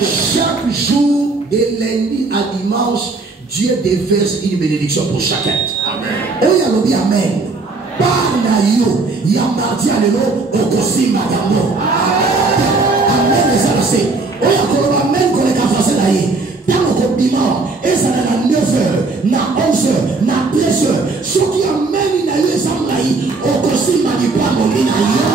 Chaque jour, de lundi à dimanche, Dieu déverse une bénédiction pour chacun. Amen. Oh, amen. Parle yo, mardi à l'élo, au Kossi Magambo. Amen, les amis. Oh, y'a amen, qu'on est avancé d'ailleurs. Dans le compliment, et ça n'a 9h, na 11h, na 13h. Ce qui amène, il a eu les amis, au Kossi Magambo, il a eu.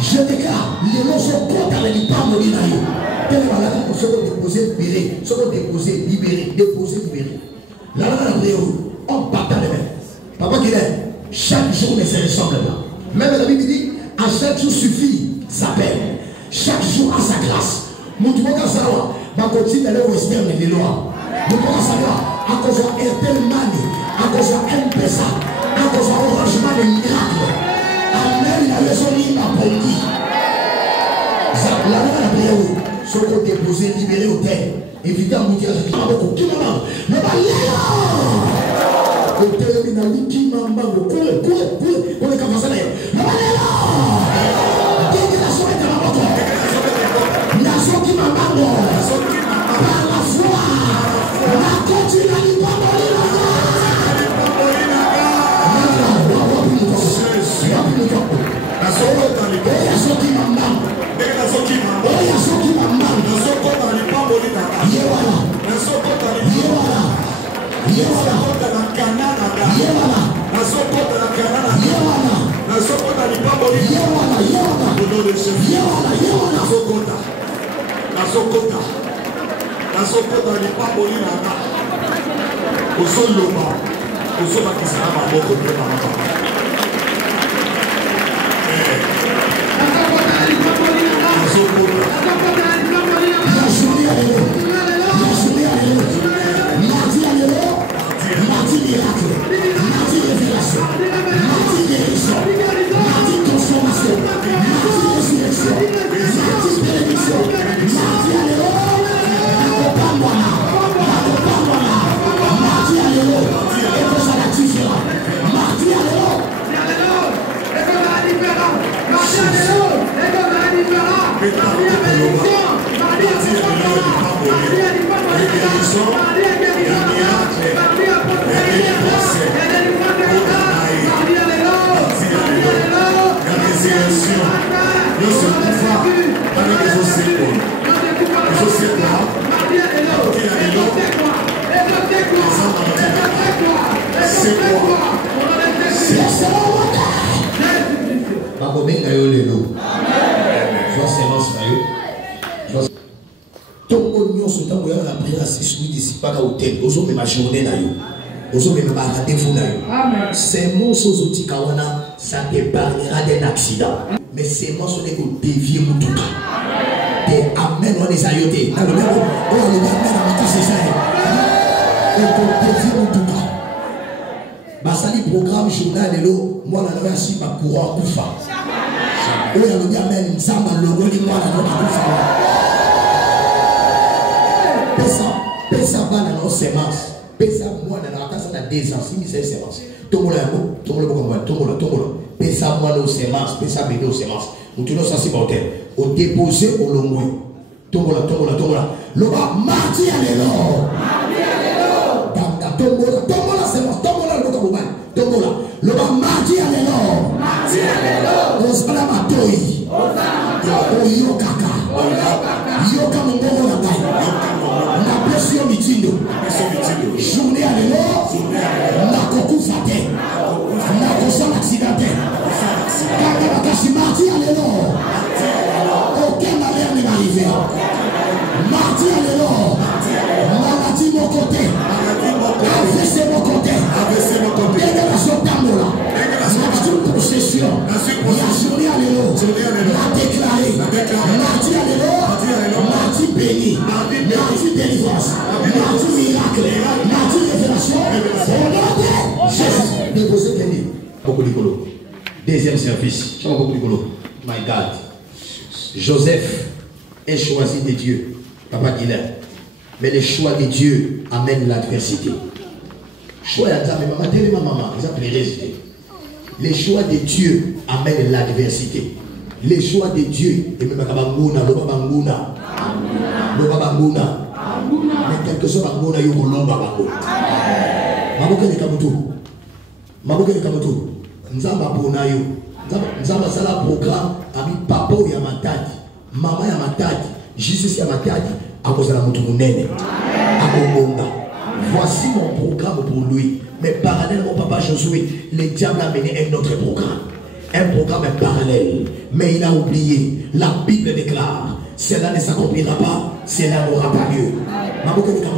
Je déclare, les lots sont contre les pas mourir dans eux. Quel est le ce qu'on déposé, libéré, ce qu'on déposé, libéré, déposé, libéré. Là, on battant les mains. Papa qui est, chaque jour ne se ressemble pas. Même la Bible dit, à chaque jour suffit sa peine. Chaque jour a sa grâce. Moutouma Sawa, ma continue d'aller au western de lois. Moutouma Sawa, à cause de Airtel Money, à cause de M-Pesa, à cause de Orange Money miracle. Amen, il a raison, il m'a bondi. La loi a prié où? Ce qu'on déposé, libéré au terre. Évidemment, il y a qui m'a beaucoup, qui m'a mal. Mais pas là! Le terre, il a dit qui m'a mal. Courez, on est comme ça d'ailleurs. Mais pas là! Déclaration est dans la moto. Nation qui m'a mal. Par la foi. La continue à l'y pardonner. Nasokota. Nasokota n'est pas poli là. Oso loba. Oso bakisana maboko te mama. Ces monstres ça t'épargnera d'un accident. Mais ces monstres sont pour dévier mon tout cas. Et amen, on est ayotés. On est amen, on c'est ça. Et pour dévier mon tout cas. Basali programme journal de l'eau, moi la nouvelle si ma courant koufa. Oui, on dit amen, Zamba logo ni moi la nouvelle koufa. Pesa bana no semence. Pesa moi dans la casa de 2 ans, si c'est semence. Tomola tomola. Pesa moi no semence, pesa bédo semence. On te ça si bon on déposer au longwe. Tomola. Loba mardi alelo. Banga tomola semence, tomola loka boba. Tomola. Loba mardi alelo. Osbala matoi. Oyo kaka. Yoka mongo na ngai. Na pression mitindo. Journée à l'élo, na koku fate, na kosan accidenté. Kaka bakasi mardi à l'élo. Aucun malheur ne va arriver. Mardi à l'élo. Maladie mon côté. AVC mon côté. Dégradation d'amour. Une possession. La journée à l'élo. La déclaré. Mardi à l'élo. Mardi béni. Mardi délivrance. Mardi miracle. Mardi révélation. Au nom de Jésus. Déposez Kenny. Beaucoup de colo. Deuxième service. Beaucoup de colo. My God. Joseph est choisi de Dieu. Papa Guilain. Mais le choix de Dieu amène l'adversité. Choix de maman. Les choix de Dieu amènent l'adversité. Les choix de Dieu, et même Banguna. Mais quelque chose Banguna, il y a Maboke de Kamutu. Nzamba Bonayo. Nzamba Sala programme, ami papa ya matadi, maman ya matadi, Jesus ya matadi, à cause de la Moutounene. Voici mon programme pour lui. Mais parallèlement, papa Josué, le diable a mené un autre programme. Un programme parallèle. Mais il a oublié. La Bible déclare, cela ne s'accomplira pas, cela n'aura pas lieu. La prière,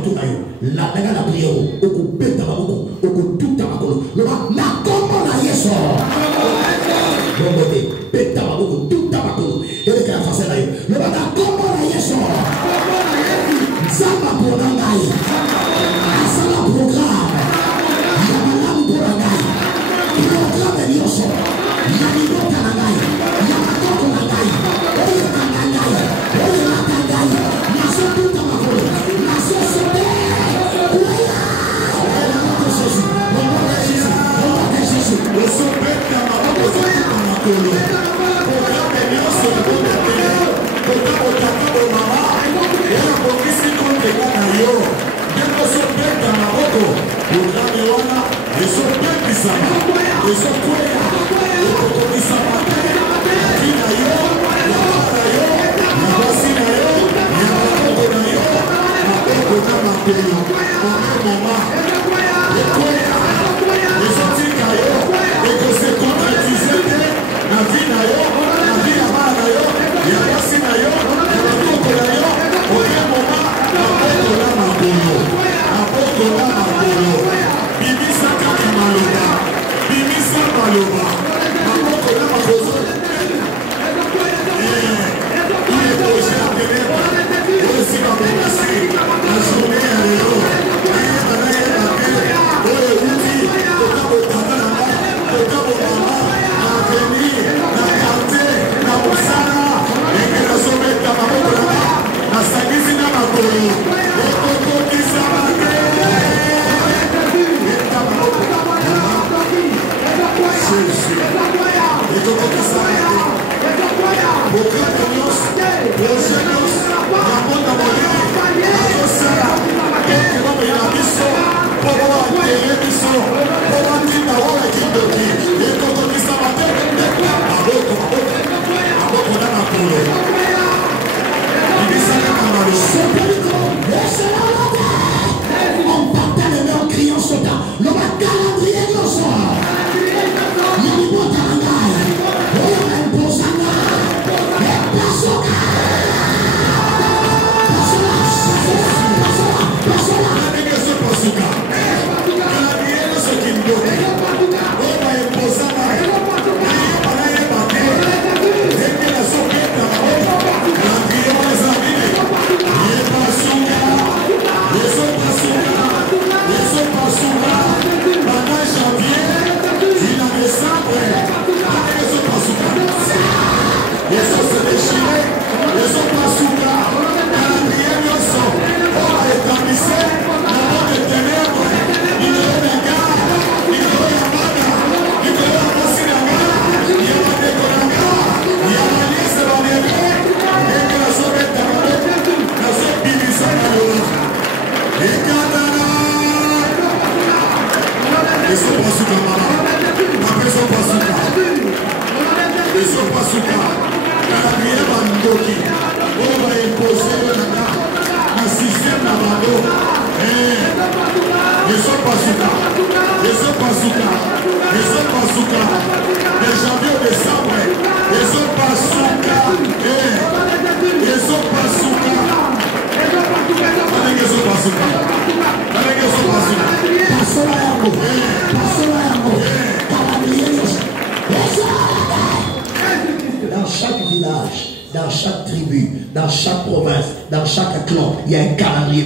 chaque tribu, dans chaque province, dans chaque clan, il y a un calendrier.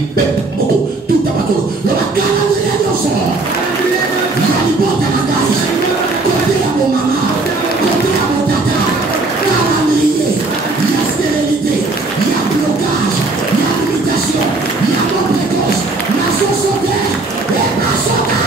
Tout à bateau. Le calendrier de son. Il y a du bon calendrier. Côté à mon maman, côté à mon tata. Calendrier. Il y a stérilité, il y a blocage, il y a limitation, il y a mort précoce. Nation sauvée et Masoka.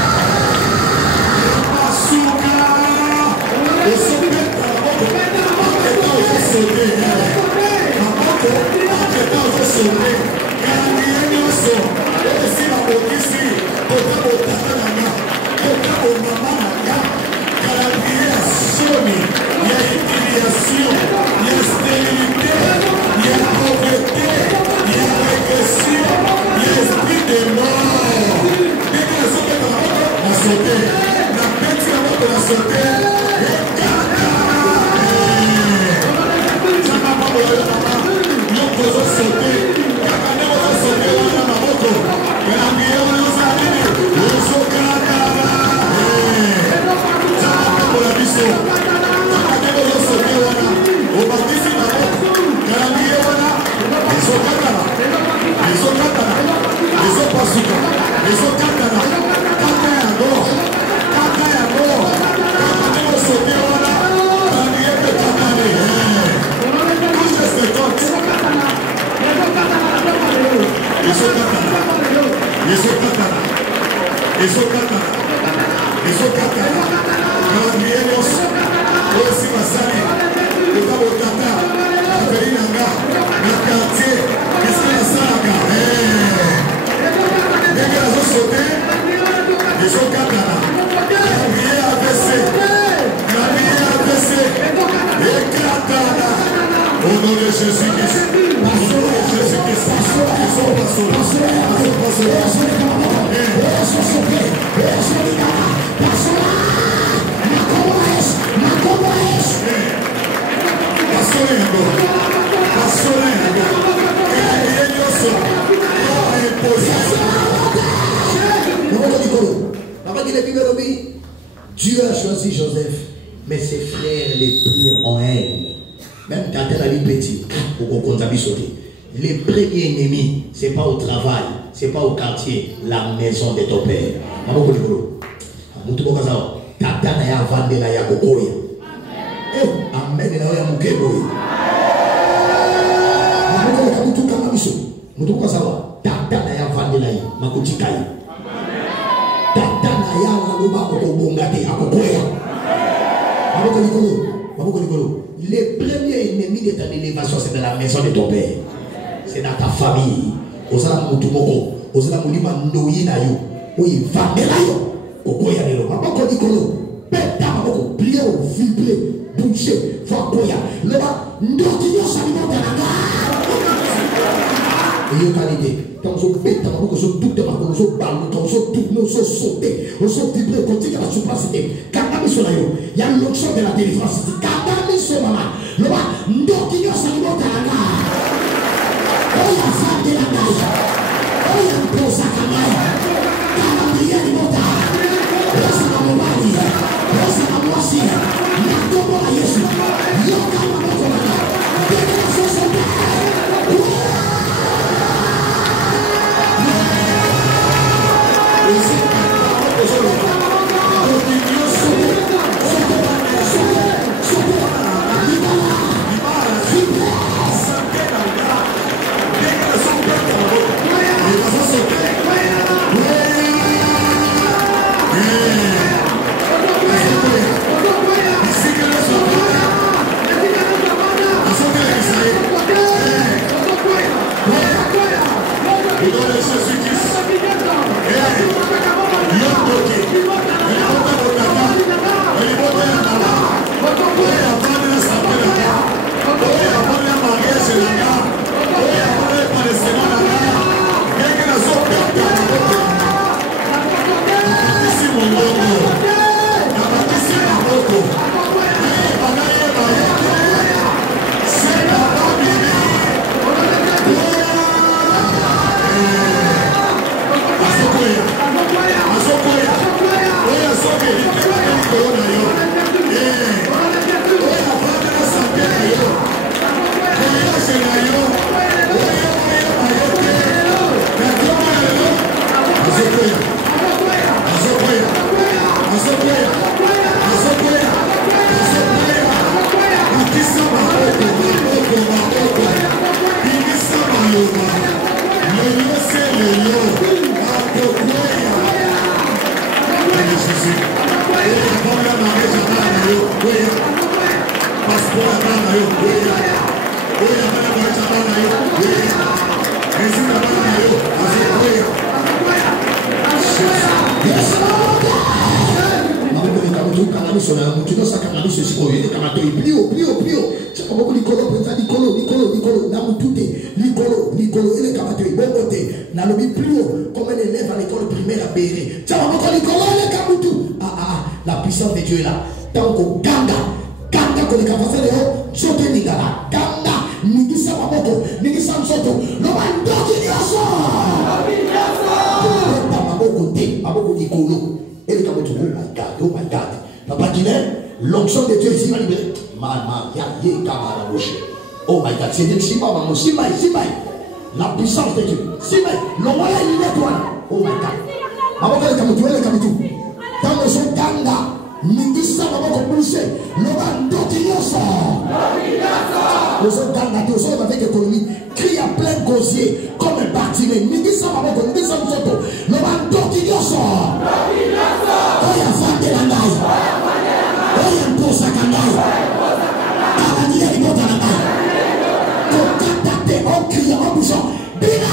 Dieu a choisi Joseph, mais ses frères les prirent en haine. Même quand elle a dit petit, les premiers ennemis, ce n'est pas au travail, ce n'est pas au quartier, la maison de ton père. Amen. Les premiers ennemis de ton élévation, c'est dans la maison de ton père. C'est dans ta famille. Il y a l'option de la délivrance. La puissance de Dieu est là. Tant qu'on ganga, ganga qu'on est capable de faire, sauter nigala, ganga, nigisa mamoto, nigisa msoto, no mandoki nyaso. Mamoko te, mamoko nikolo. Et le capable de oh my God. Papa dit l'onction de Dieu ici m'a libéré. Mama, ya ye kamara bouche. Oh my God, c'est dire Simba, maman, Simba. La puissance de Dieu. Simba, l'envoyer une étoile. Oh my God. Mamoko le capable de dans le son ganga, Ningisa Mamoko Poussé, le mandoki nyaso. Le son ganga, tu es avec économie, crie à plein gosier, comme un bâtiment. Ningisa Mamoko, Ningisa Msoto, le mandoki nyaso. Oya fande la ngai. Oya mposa kangai. Abadile ribota la ngai. Kokatate, on crie, on bougeant. Bina!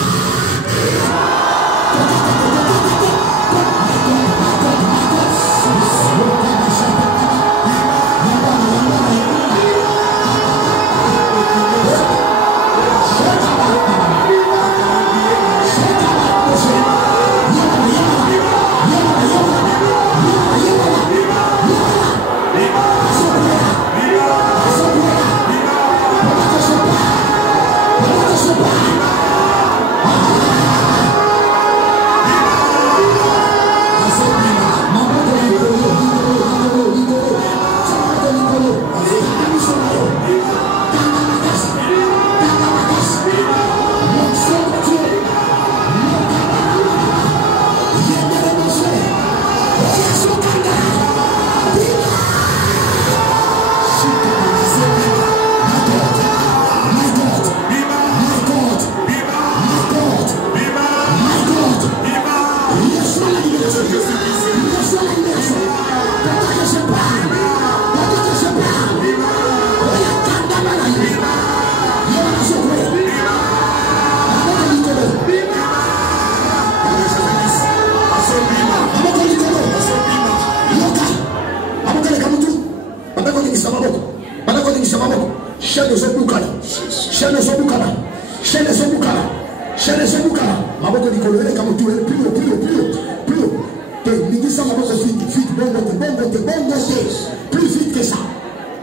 Plus vite que ça.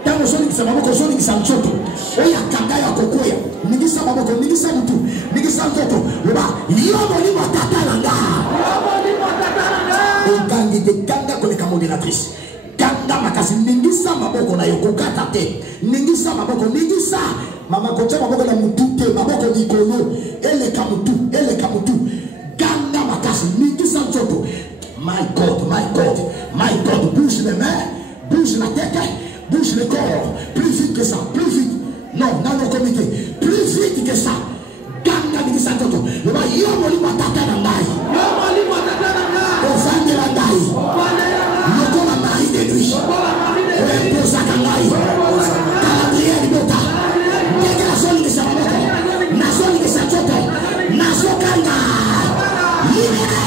Dans le son, c'est ma boca, son, c'est un choto. Oya kangaya kokoya. Ningisa maboko, ningisa mutu, ningisa mtoto. Loba, yobo ni matata langa. Ogangi de ganga koleka modératrice. Ganga makasi ningisa maboko na yokokata te. Ningisa maboko, ningisa. Mama kocha maboko na mutu te, maboko nikolo. Ele kamutu. Ganga makasi ningisa mtoto. My God, bouge les mains, bouge la tête, bouge le corps. Plus vite que ça, plus vite. Non, dans le comité, plus vite que ça. Ganga di santo. Le ba yomo li matata na ngai. Ofande la ngai. Le kola mari de nuit. Reposa kangai. Calendrier di bota. Deke la soli de sa maboko. Na soli de sa choto. Na sokanga. Libéré.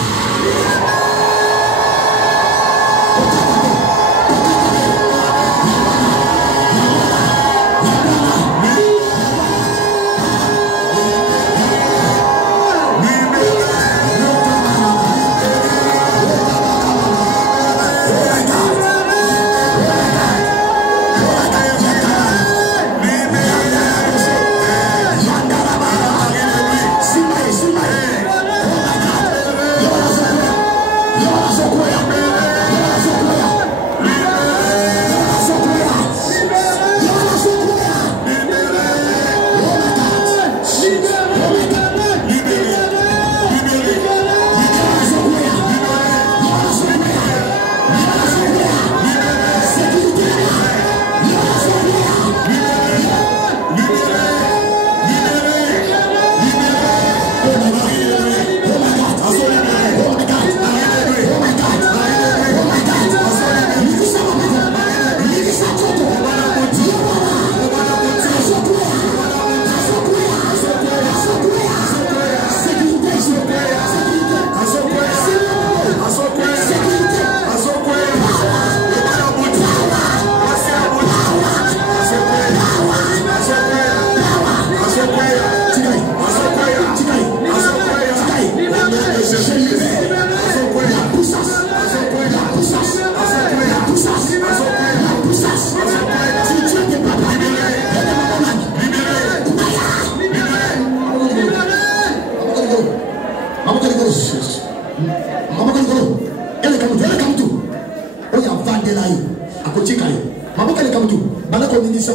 tout. Maintenant qu'on dit ça,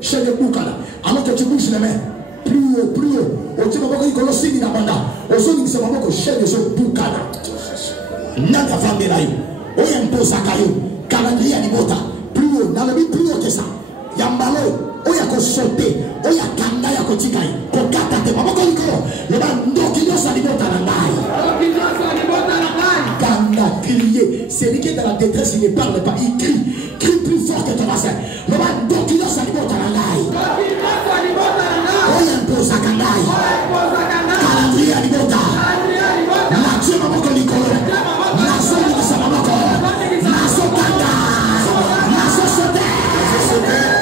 chez les boucana. Alors que tu bouges les mains. Plus haut, plus haut. Au tu vas voir que l'on signe dans banda. Au son dit ça, que chez les boucana. Nada femme là. On impose à caillou. Calendrier à l'ibota. Plus haut, dans la vie plus haut que ça. Yambalo. Oya ko sauter, oya kanda ya ko tikai, ko kata te mama ko liko, le ba ndoki no sa libota na ngai. Ndoki no sa libota na ngai. Kanda crier, celui qui est dans la détresse il ne parle pas, il crie, crie plus fort que ton voisin. Le ba ndoki no sa libota na ngai. Ndoki no sa libota na ngai. Oya imposa kandai. Oya imposa kandai. Calendrier ya libota. Calendrier ya libota. Na tue mama ko liko. Na so ni sa mama ko. Na so kanda. Na so sauter. Na so sauter.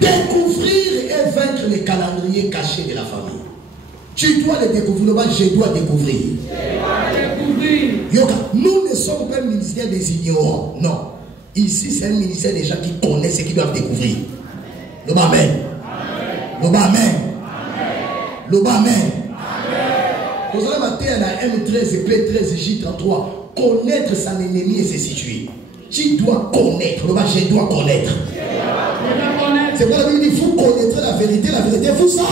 Découvrir et vaincre les calendriers cachés de la la famille. Tu dois le découvrir. Je dois découvrir. Yoka, nous ne sommes pas un ministère des ignorants. Non. Ici, c'est un ministère des gens qui connaissent et qui doivent découvrir. Le Amen. Le Amen. Le Amen. Vous allez mater à la M13, P13, J33. Connaître son ennemi et se situer. Tu dois connaître. Le je dois connaître. C'est pourquoi la Bible dit il faut connaître la vérité vous ça.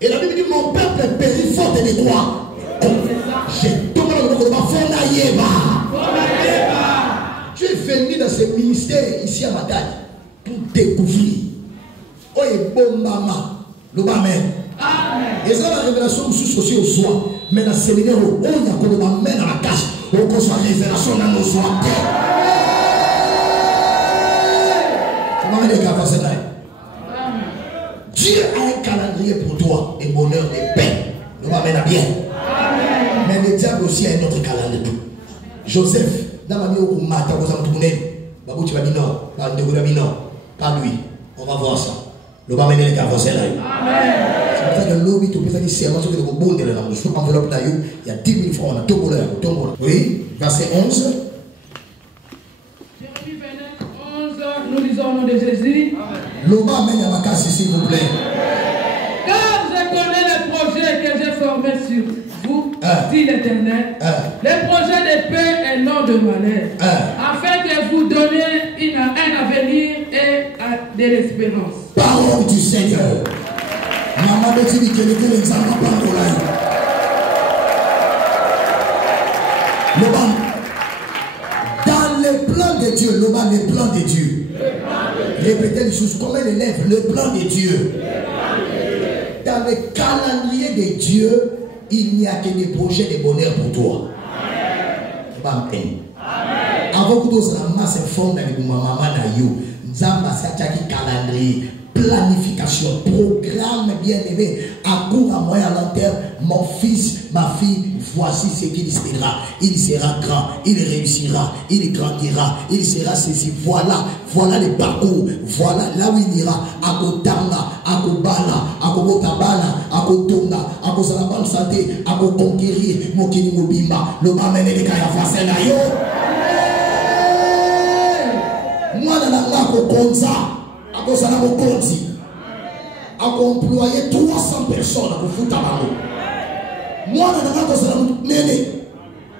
Et la Bible dit mon peuple périt faute de quoi? J'ai tombé dans le tu es venu dans ce ministère ici à Matadi pour découvrir. Oh, et bon maman. Le Amen. Et ça, la révélation aussi au soir. Mais dans ce séminaire, on a qu'on m'amène à la cache. On qu'on soit révélation dans nos soins. Dieu a un calendrier pour toi et bonheur et paix. Nous m'amène à bien. Mais le diable aussi a un autre calendrier. Joseph, dans ma vie, on m'a dit Babou, tu vas dire non. Pas lui. On va voir ça. Nous va mener les gars avancer là. C'est pour ça que l'objet, tu peux faire des serments sur le bon de la langue. Je enveloppe là, il y a 10 000 francs. On a tout volé. Oui, verset 11. Jérémie 11, nous lisons au nom de Jésus. L'objet amène à ma casse, s'il vous plaît. Car je connais les projets que j'ai formés sur vous, dit l'Éternel. Les projets de paix et non de malheur. Afin que vous donniez un avenir et de l'espérance. Parole du Seigneur. Maman me dit qu'elle était l'exemple par dans les plans de Dieu, les plans de Dieu. Répétez les choses comme elle élève, le plan de Dieu. Dans le calendrier de Dieu, il n'y a que des projets de bonheur pour toi. Amen. Avant que tu la masse informe dans les maman Nayo, Nzamba Sachaki calendrier, planification, programme bien aimé, à court, à moyen, à long terme. Mon fils, ma fille, voici ce qu'il sera. Il sera grand, il réussira, il grandira, il sera ceci. Voilà le parcours, voilà là où il ira. À Kotanga, à Kobala, à Kobotabala, à Kotonga, à Kosalabal santé, à conquérir, Mokini Mobimba, le Mamene de Kaya Fasenayo. Moi, dans la Kokonza, à Kosalabo Konzi, à employer 300 personnes pour foutre à Baro. Moi, dans la Kosalabo Nene,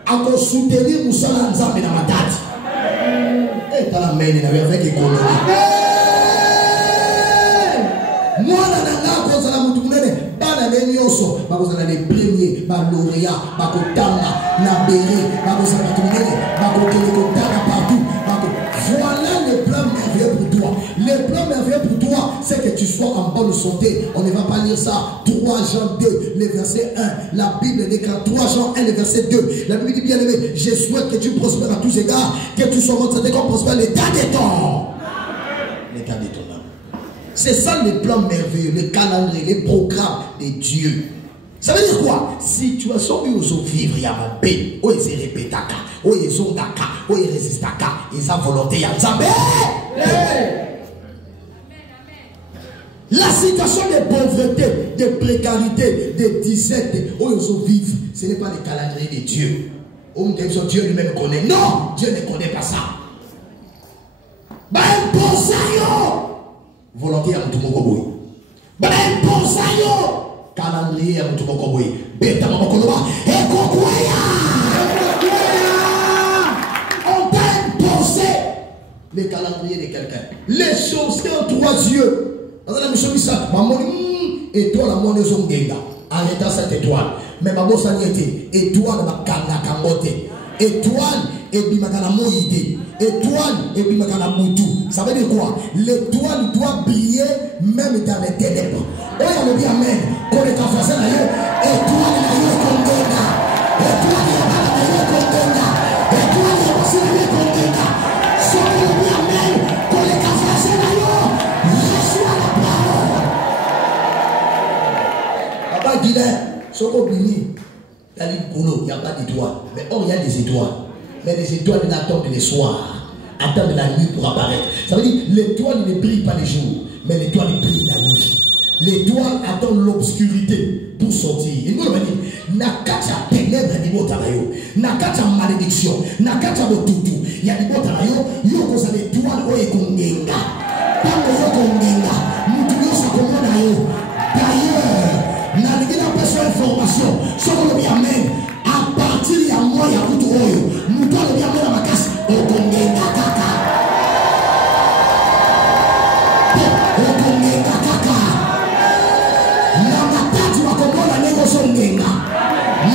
à soutenir Moussala Nzambe dans ma date. Et dans la main, il avait avec économie. Moi, dans la Kosalabo Nene, les premiers, lauréats, la Béré, partout. Voilà le plan merveilleux pour toi. Le plan merveilleux pour toi, c'est que tu sois en bonne santé. On ne va pas lire ça. 3 Jean 2, le verset 1. La Bible déclare 3 Jean 1, le verset 2. La Bible dit bien aimé, je souhaite que tu prospères à tous égards, que tu sois en bonne santé, qu'on prospère l'état de ton. L'état de ton âme. C'est ça le plan merveilleux, le calendrier, les programmes de Dieu. Ça veut dire quoi? Situation où ils vivre, il y a ma paix. Où ils répètent, où ils ont daka, où ils résistent, et sa volonté, il y a Nzambe. La situation de pauvreté, de précarité, de disette, où ils vivent, ce n'est pas le calendrier de Dieu. Dieu lui-même connaît. Non, Dieu ne connaît pas ça. Volonté à Moutoumokoboué. Calendrier à Moutoumokoboué. Beta Mokoloba. Et Kokoya. On peut imposer le calendrier de quelqu'un. Les choses en 3 yeux. Dans la mission Missa, maman, étoile à mon zongenga. Arrêtez cette étoile. Mais maman, ça n'y était. Étoile à Kanda Kamote. Étoile et Bimakana Moïde. Étoile et Bimakana Moutou. Ça veut dire quoi? L'étoile doit briller même dans les ténèbres. Oh, il a dit Amen. Quand les enfants sont là, étoile et la Kondona. Étoile et la Kondona. Étoile et la Kondona. Ça veut dire Amen. Quand les enfants sont là, reçois la parole. Papa dit là, ce qu'on dit, il n'y a pas d'étoile. Mais or, il y a des étoiles. Mais les étoiles attendent le soir, attendent la nuit pour apparaître. Ça veut dire l'étoile ne brille pas les jours, mais l'étoile brille la nuit. L'étoile attend l'obscurité pour sortir. Il nous dit, Nakacha ténèbres ni botanayo, Nakacha malédiction, Nakacha botutu. Il y a des botanayo, yoko sa l'étoile oye kongenga. Tango yoko kongenga, mutuyo sa komonayo. D'ailleurs, n'a pas besoin d'information. Soko le amen. À partir de moi, il y a tout oyo. Mutuyo le bien dans ma casse, au kongenga kaka. Au kongenga kaka. Songenga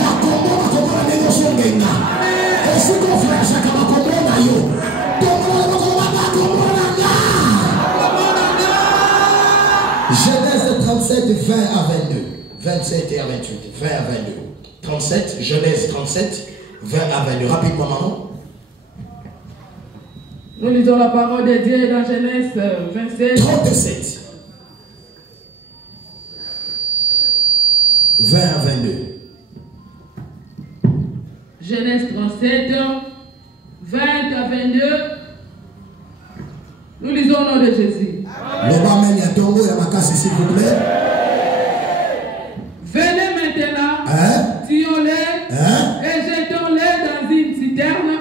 makombo makombo nego songenga esiko frasa kama komona yo tomona makombo na Genèse 37 20 à 22 27 et à 28 20 à 22 37 Genèse 37 20 à 22 rapidement maman. Nous lisons la parole de Dieu dans Genèse 27 37 20 à 22. Genèse 37, 20 à 22. Nous lisons au nom de Jésus. S'il vous plaît. Venez maintenant, tuons-les et jetons-les dans une citerne.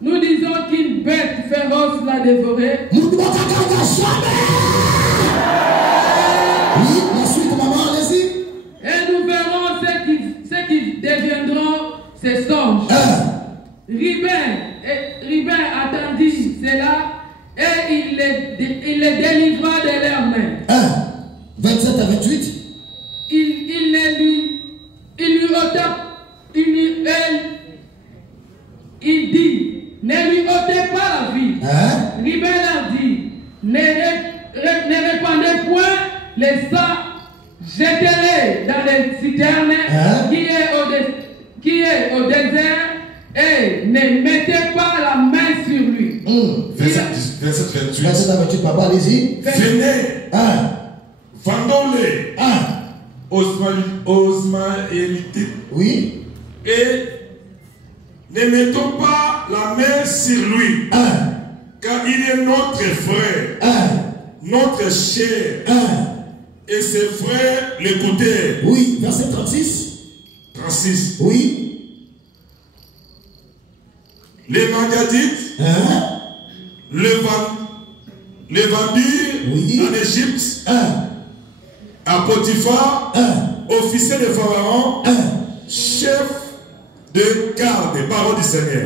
Nous disons qu'une bête féroce l'a dévoré. Oui, la suite, maman, allez-y. Et nous verrons ce qui deviendront ces songes. Ribin attendit cela et il les délivra de leurs mains. 27 à 28. Il dit, ne lui ôtez pas la vie. Ribin leur dit, ne répandez point les sang. Jetez-les dans les citernes qui est au désert et ne mettez pas la main sur lui. Verset 28. Verset 28, papa, allez-y. Venez, vendons-les aux Ismaélites. Oui. Et ne mettons pas la main sur lui. Car il est notre frère, notre chair. Et ses frères l'écoutaient. Oui, verset 36. 36. Oui. Les Magadites les vendus en Égypte à Potiphar, officier de Pharaon, chef de garde, parole du Seigneur.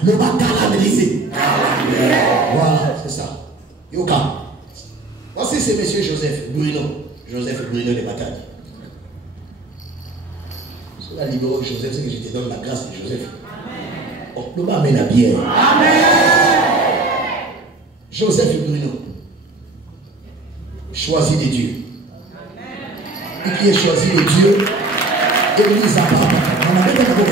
Le calendrier. Voilà, c'est ça. Yoka. Voici c'est monsieur Joseph Bruno. Joseph Bruno de Matadi. C'est la libéraux Joseph, c'est que je te donne la grâce de Joseph. Oh, nous m'amène à bien. Joseph Bruno. Choisi de Dieu. Et qui est choisi de Dieu. Église à papa. On a fait un peu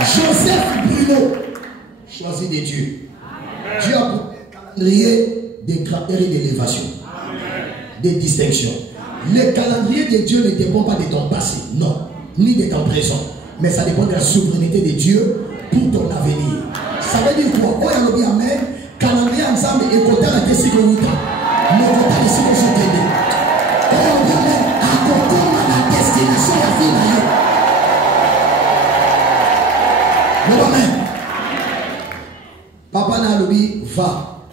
Joseph Bruno, choisi de Dieu. Dieu a pour calendrier des cratères et d'élévation, des distinctions. Le calendrier de Dieu ne dépend pas de ton passé, non, ni de ton présent, mais ça dépend de la souveraineté de Dieu pour ton avenir. Ça veut dire quoi? Oh, il y a le amen. Calendrier ensemble et côté la question que vous avez. Mais côté la question que vous avez. Oh, il y a le amen. À côté de la destination à finir. Amen. Papa Nalobi va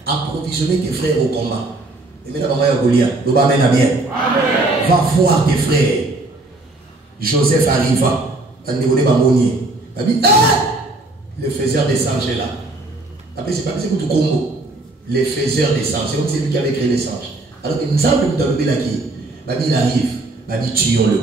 approvisionner tes frères au combat. Et maintenant, Goliath, le bas mène à bien. Va voir tes frères. Joseph arriva. Le faiseur des singes est là. Après, c'est pas tout Congo. Les faiseurs des singes. C'est comme c'est lui qui avait créé les singes. Alors, il me semble que vous avez qui. Il arrive. Il tue le.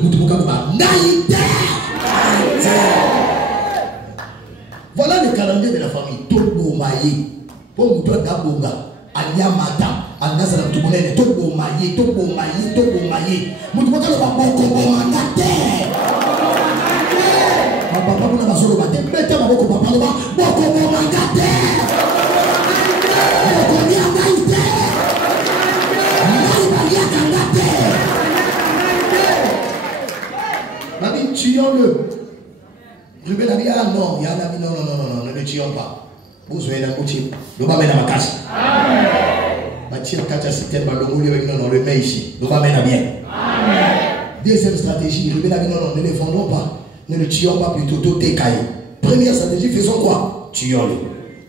Voilà le calendrier de la famille. Tobo Maye. Pour toi, Dabonga. Anyamata. Anazala Tukulene. Tobo Maye. Tobo Maye. Tobo Maye. Moutoumaka le Boko Bomangate. Papa, vous n'avez pas solo battu. Mettez ma Boko Papa. Boko Bomangate. Boko Miangaite. Maïbalia Kangate. Mabi, tuons-le. Ruben a dit, ah non, il y a un ami, non, ne le tuons pas. Vous avez un outil. Le bas mène à ma casse. Bâtir la casse à cette tête, non, le met ici. Le bas mène à bien. Deuxième stratégie, Ruben a dit, non, ne le vendons pas. Ne le tuons pas plutôt, tout est caillé. Première stratégie, faisons quoi? Tuons-le.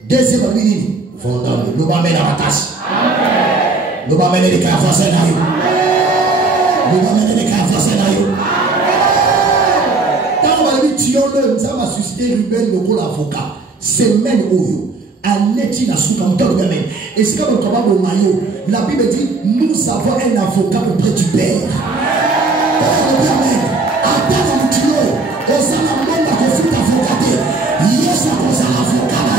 Deuxième stratégie, vendons-le. Le bas mène à ma casse. Le bas mène les cas français là. Le bas mène les cas français là. Tuons-le, ça va susciter Ruben le l'avocat. Semaine où Annette n'a souka le même. Et c'est comme le maillot. La Bible dit nous avons un avocat auprès du Père. Attends le tuyau. Au Salamon, la conflit avocaté. Yes, à cause de l'avocat là.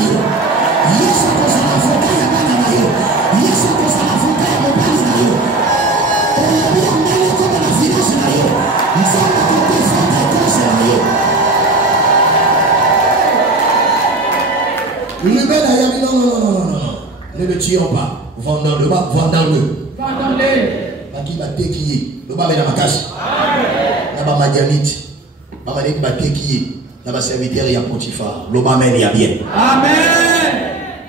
Yes, à cause de l'avocat là. Yes, à cause de l'avocat là. On a bien mêlé comme la finance là. Nous avons compris faire des causes là. Ruben a dit non. Ne le tuons pas. Vendons-le. Qui va téquiller. Le bas met dans ma cache. La bas madianite. Mamanite va téquiller. La bas serviteur et à Potiphar. Le bas mène ya bien. Amen.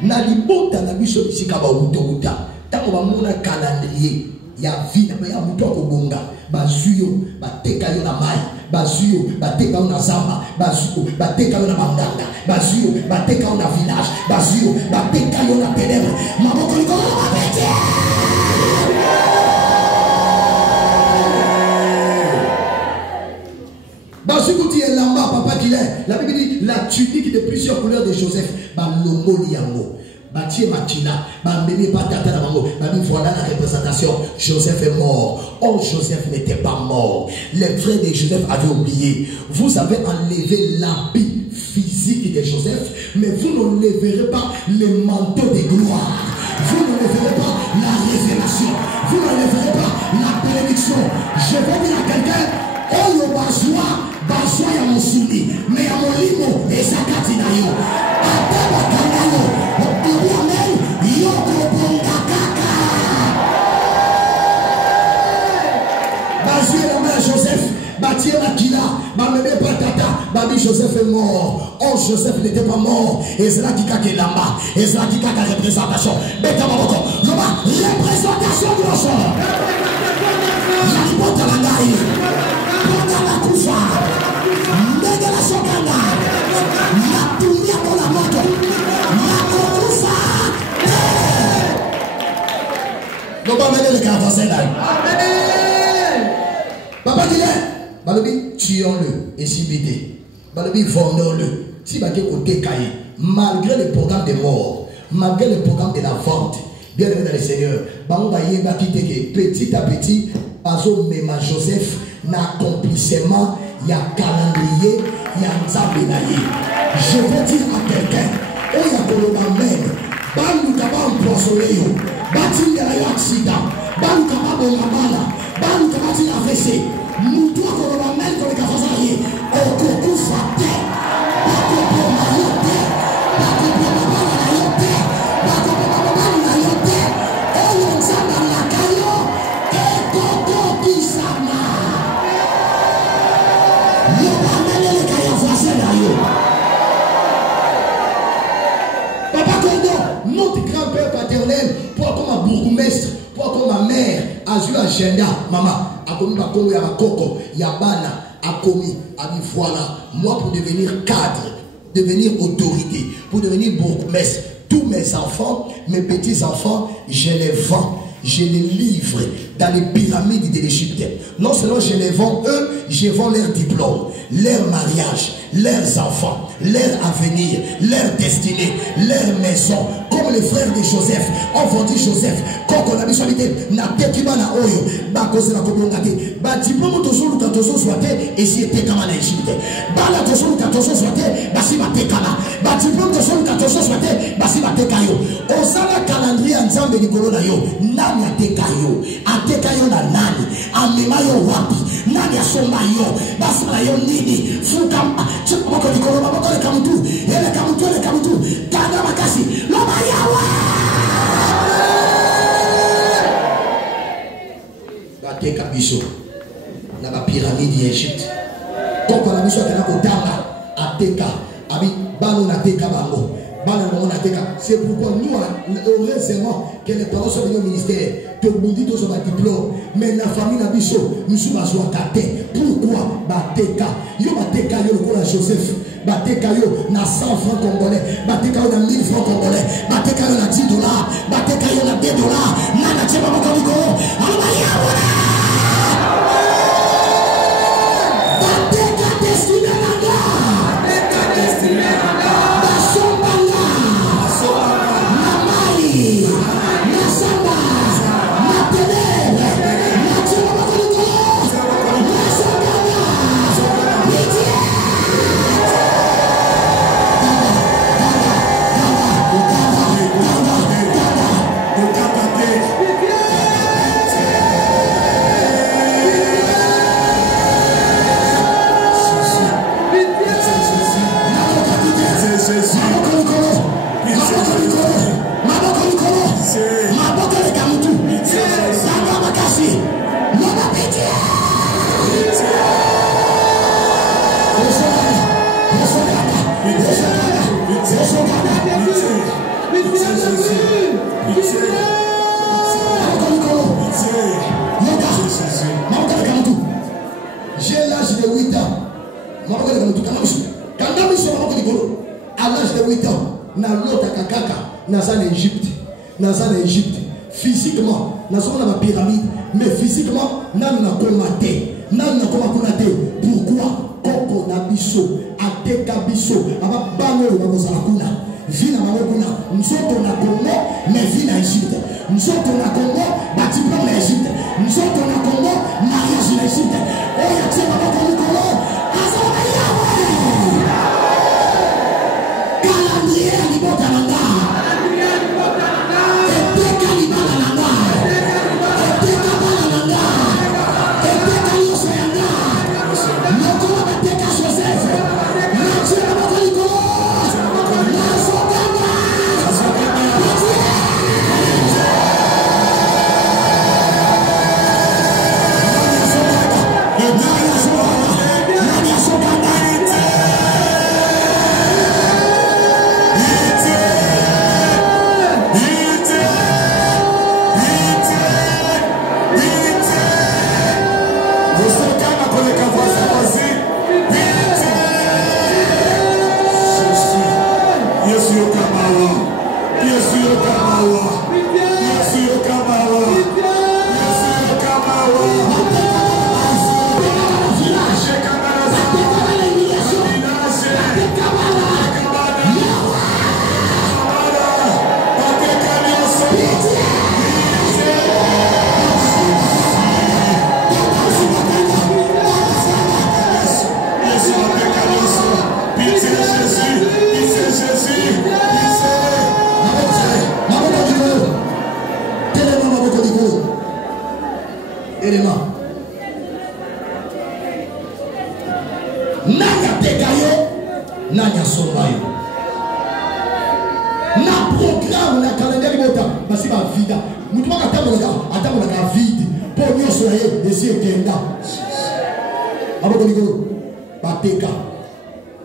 Nalibota na biso bisika ba uta. Tango ba mona calendrier. Ya vie na ya muto ko bonga. Bazuyo bateka yo na mai. Bazuyo bateka yo na zamba. Bazuyo bateka yo na bandanga. Bazuyo bateka yo na village. Bazuyo bateka yo na ténèbres. Maboko liko na bete. Basukuti est là-bas, papa qui est. La Bible dit la tunique de plusieurs couleurs de Joseph. Balomo liango. Batie Makina, Bambéni Patata na Bango, Bami voilà la représentation. Joseph est mort. Oh, Joseph n'était pas mort. Les frères de Joseph avaient oublié. Vous avez enlevé l'habit physique de Joseph, mais vous n'enlèverez pas le manteau de gloire. Vous n'enlèverez pas la révélation. Vous n'enlèverez pas la bénédiction. Je vais dire à quelqu'un, oh, le Bazoua ya Mosuni, mais à mon limo, et sa katinayo. Ataba Kanayo. Joseph, Bâtir Makina, Bamene Patata, Babi Joseph est mort. Oh, Joseph n'était pas mort. Et c'est là qui est là-bas. Et c'est là qui est représentation. Beta Mamoko, Loma, représentation de l'enfant. Yalibota Langaï, Pondala Koufa, Ndegala Sokana, Yatumia Kolamoto, Yakoufa. Loma mène le caravansel là. Papa dit Balobi, tuons-le et si vite. Balobi, vendons-le. Si Baké côté caillé, malgré le programme de mort, malgré le programme de la vente, bien aimé dans le Seigneur, Bango Bayeba qui petit à petit, Bazo Mema Joseph, n'accomplissement, il y a calendrier, il y a Nzabelaye. Je veux dire à quelqu'un, oh il y a Koloma même, Bango Kaba empoisonné, Bati y a eu accident, Bango Kaba Bongamala, Bango Kaba Tina AVC. Nous devons qu'on ramène comme les cafazariers au concours fraté, pas qu'on peut mailloter, pas qu'on peut mailloter, pas qu'on peut mailloter, et l'on s'en a la caillot, et Coco qui s'en a. L'on va amener les caillots français là. Papa Kondo, notre grand-père paternel, pour comme un bourgmestre, pour comme ma mère, a eu agenda, maman. Akomi bakongo ya bakoko ya bana akomi abi voilà moi pour devenir cadre, devenir autorité, pour devenir bourgmestre, tous mes enfants, mes petits-enfants, je les vends, je les livre dans les pyramides de l'Égypte. Non seulement je les vends eux, je vends leur diplôme, leur mariage, leurs enfants, leur avenir, leur destinée, leur maison. Comme les frères de Joseph ont vendu Joseph. Quand on a besoin de na tekima na oyo, ba cause na kobongate, ba diplôme toujours quand toujours soité et si était comme en Égypte. Ba la toujours quand toujours soité, ba si ba tekana. Ba diplôme toujours quand toujours soité, ba si ba tekayo. On sala calendrier ensemble likolo na yo. Nani atekayo? Atekayo na nani? Amemayo wapi? Nani asomba yo? Basala yo nini? Fuka chukoko likolo maboko le kamutu. Ele kamutu le kamutu. Kada makasi. Loba yawa. Bateka biso. Na ba pyramide d'Égypte. Koko na biso kana kotanga ateka. Abi bano na teka bango. C'est pourquoi nous, heureusement que les parents sont venus au ministère, que nous disons sur le diplôme, mais la famille n'a pas nous sommes à Katé. Pourquoi Bateka? Yo Bateka, yo le cola Joseph. Bateka, yo na 100 francs congolais. Bateka, yo na 1000 francs congolais. Bateka, yo na 10 $. Bateka, yo na 2 $. Nana Tchema Mokoniko. Bateka destiné à la Bateka destiné à la j'ai l'âge de 8 ans. À l'âge de 8 ans, na l'autre kakaka, na en Égypte. Physiquement, na la pyramide, mais physiquement, na komaté. Pourquoi? Koko na biso, ateka biso, aba bango na bozalakuna. Vina Marokuna, nous sommes na Congo, mais vina Égypte. Nous sommes na Congo, bâtiment en Égypte. Nous sommes na Congo, mariage en Égypte. Oh, ya tient ma Congo, calendrier à l'Ibotananga. Eteka Libananga. Eteka Bananga. Eteka Yoseanga. Nokoma Bateka Joseph. Natien ma Congo.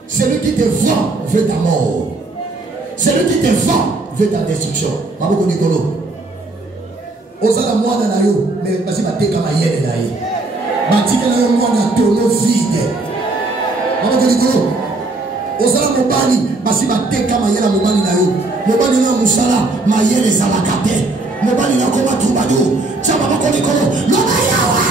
Celui qui te vend veut ta mort. Celui qui te vend veut ta destruction. Maboko Nikolo. Osala mwana na yo, mais basi bateka mayele na ye. Batika na yo mwana tono vide. Maboko Nikolo. Osala mobali, basi bateka mayela mobali na yo. Mobali na musala, mayele zalakate. Mobali na koma troubadour. Tchama bakoni kolo. Loba yawe.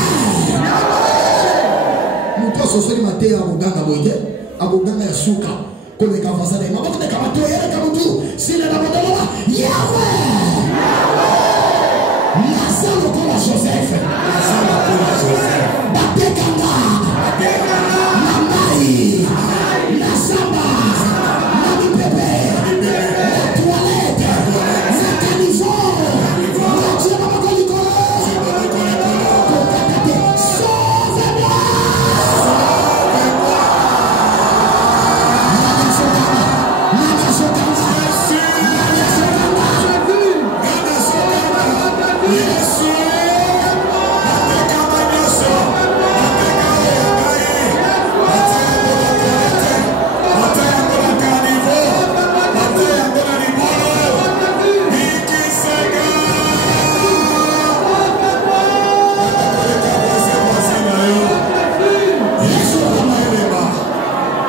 Muto sosoli mate aboganga boye. Aboganga ya suka. Kole kavasana. Maboko de kamato yele kamutu. Sile na bodolola. Yawe. Nasalo kola Joseph. Nasalo kola Joseph. Batekanga. Mamai. Nasamba. Mami pepe. Toilette. Zakanizo. Motia mama kolikolo. Kokakate. Sauve-moi.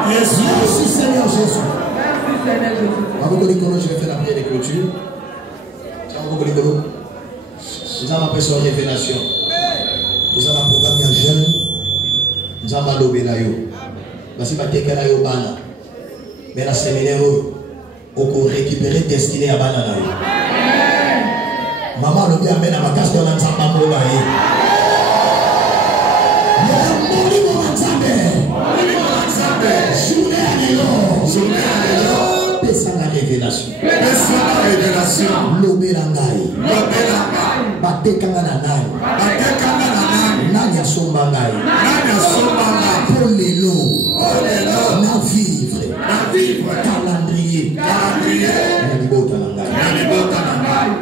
Merci Seigneur Jésus. Je vais faire la prière de clôture. Nous avons appelé sur révélation. Nous avons un programme de jeunes. Nous avons lobé là. Parce que nous avons bana. Mais la séminaire, on peut récupérer destiné à bana. Maman lobé amène à ma casse de l'ensemble. Pesa révélation. Lobelangai. Batekanga na nani. Nani asomba ngai. Polelo. Na vivre. Calendrier. Nalibota na ngai.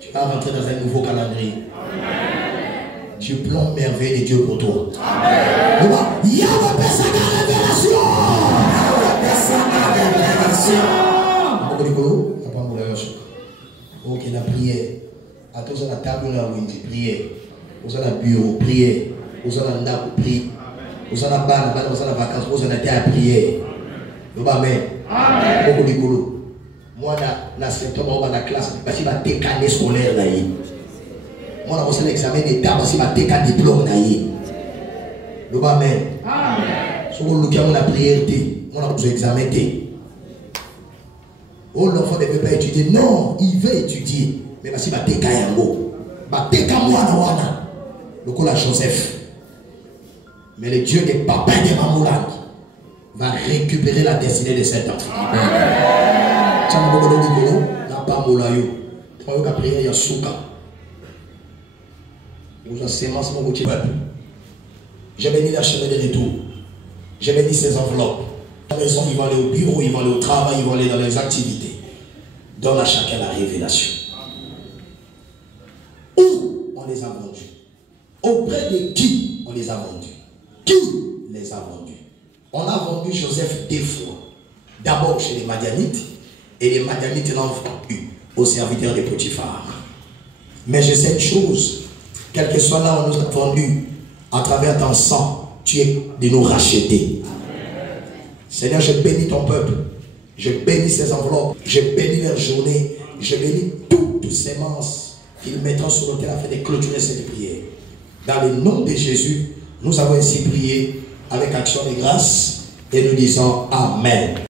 Tu vas rentrer dans un nouveau calendrier. Tu plans merveille de Dieu pour toi. Il y a une personne à révélation. Ok, la prière. À tous à la table, on a prière. Vous avez un bureau, prière. Vous avez un ndako, prière. Vous avez un bar, vous avez un vacances, vous avez un prière. Amen. Moi, dans septembre, on va dans la classe, parce qu'il va décaler scolaire. Moi, on a un examen d'état, parce qu'il va décaler diplôme. Amen. Si vous avez la prière, on a besoin d'examiner. Oh, l'enfant ne veut pas étudier. Non, il veut étudier. Mais parce qu'il va décaler un mot. Il va décaler moi, le coup à Joseph. Mais le Dieu des papas de Mamoulang va récupérer la destinée de cet enfant. J'ai béni la chemin de retour. J'ai béni ses enveloppes. À la maison, ils vont aller au bureau, ils vont aller au travail, ils vont aller dans les activités. Donne à chacun la révélation. Où on les a vendus? Auprès de qui on les a vendus? Qui les a vendus? On a vendu Joseph 2 fois. D'abord chez les Madianites, et les Madianites l'ont vendu aux serviteurs de Potiphar. Mais je sais une chose, quel que soit là où on nous a vendus, à travers ton sang, tu es de nous racheter. Seigneur, je bénis ton peuple. Je bénis ses enveloppes. Je bénis leurs journées. Je bénis toutes semences qu'ils mettront sur le terre afin de clôturer cette prière. Dans le nom de Jésus, nous avons ainsi prié avec action de grâce et nous disons Amen.